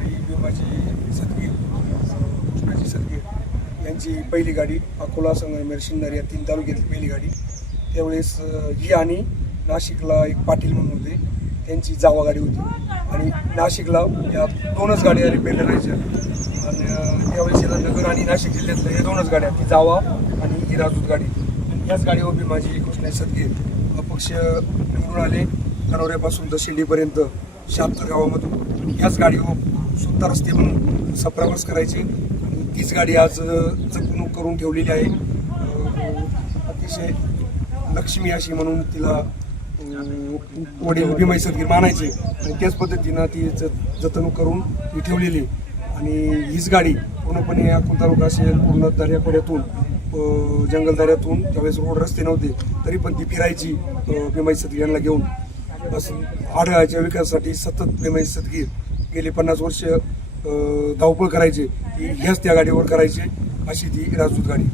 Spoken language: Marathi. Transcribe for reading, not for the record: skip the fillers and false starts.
ही भीमाची सदगीर कृष्णाची सदगीर यांची पहिली गाडी अकोला संगमेर शिन्नर या 3 तालुक्यातली पहिली गाडी। त्यावेळेस ही आणि नाशिकला एक पाटील म्हणून होते त्यांची जावा गाडी होती आणि नाशिकला या 2च गाड्या रिपेअर करायच्या आणि त्यावेळेस याला नगर आणि नाशिक जिल्ह्यातल्या या 2च गाड्या, ती जावा आणि ही राजूत गाडी। याच गाडीवर भीमाची कृष्णाची सदगीर अपक्ष निवडून आले कनोऱ्यापासून तर शिर्डीपर्यंत 76 गावामधून याच गाडीवर स्वतः रस्ते म्हणून असा प्रवास करायचे आणि तीच गाडी आज जपणूक करून ठेवलेली आहे। अतिशय लक्ष्मी अशी म्हणून तिला वडील भीमाची सदगीर मानायचे आणि त्याच पद्धतीनं ती जतणूक करून ती ठेवलेली आणि हीच गाडी पूर्णपणे अकोला तालुका असेल पूर्ण दर्याखोऱ्यातून जंगलदऱ्यातून त्यावेळेस रोड रस्ते नव्हते तरी पण ती फिरायची भीमाची सदगीर यांना घेऊन। बस आढळाच्या विकासासाठी सतत भीमाची सदगीर गेली 50 वर्ष धावपळ करायचे ती ह्याच त्या गाडीवर करायचे अशी ती राजदूत गाडी।